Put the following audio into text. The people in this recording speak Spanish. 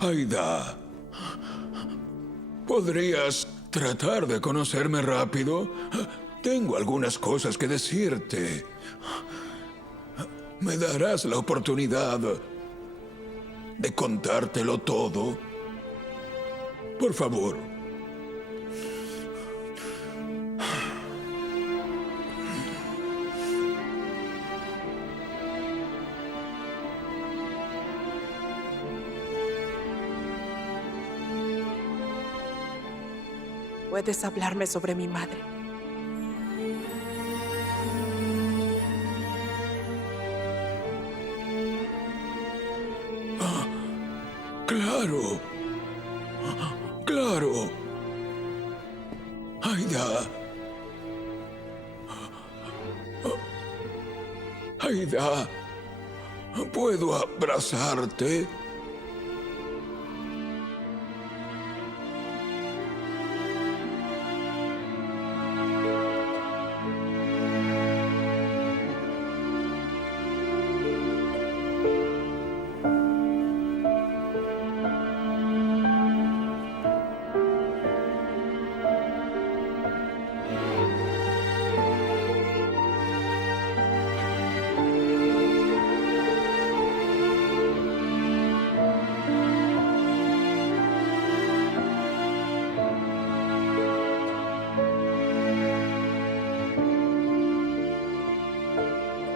Aida, ¿podrías tratar de conocerme rápido? Tengo algunas cosas que decirte. ¿Me darás la oportunidad de contártelo todo? Por favor. ¿Puedes hablarme sobre mi madre? Claro. Claro. Aida. Aida. ¿Puedo abrazarte?